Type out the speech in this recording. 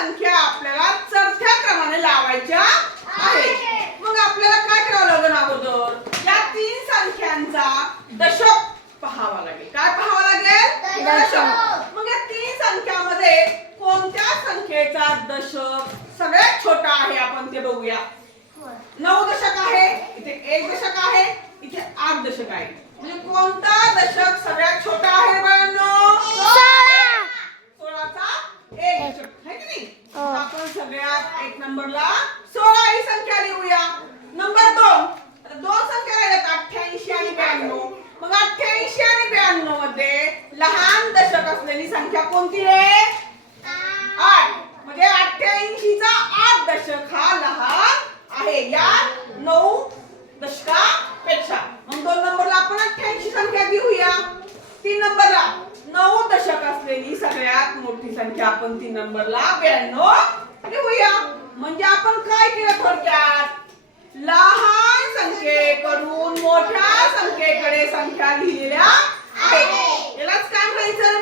संख्या आपल्याला चढत्या क्रमाने लावायच्या आहेत. मग आपल्याला काय करावं लागेल अगोदर या तीन संख्यांचा दशक पाहावा लागेल. काय पाहावं लागेल? दशक. मग या तीन संख्यामध्ये कोणत्या संख्येचा दशक सगळ्यात छोटा आहे आपण ते बघूया. 9 दशक आहे, इथे 1 दशक आहे, इथे 8 दशक आहे. म्हणजे कोणता दशक सगळ्यात छोटा आहे बाळांनो? 16 चा 1 दशक आहे की नाही? आपण सगळ्यात 1 नंबरला 16 ही संख्या लिहूया. नंबर 2, दोन संख्या राहिल्यात 88 आणि 92. मग 88 आणि 92 मध्ये लहान दशक असलेली संख्या कोणती आहे? 8. म्हणजे 88 चा 8 दशक हा लहान आहे या 9 दशकापेक्षा. मग 2 नंबरला आपण 88 संख्या घेऊया. 3 नंबरला 9 दशक असलेली सगळ्यात मोठी संख्या आपण 3 नंबरला 92 लिहूया. म्हणजे आपण काय केलं थोडक्यात? लहान संख्येकडून मोठ्या संख्येकडे संख्या लिहिलेल्या आहेत. यालाच काय म्हणायचं?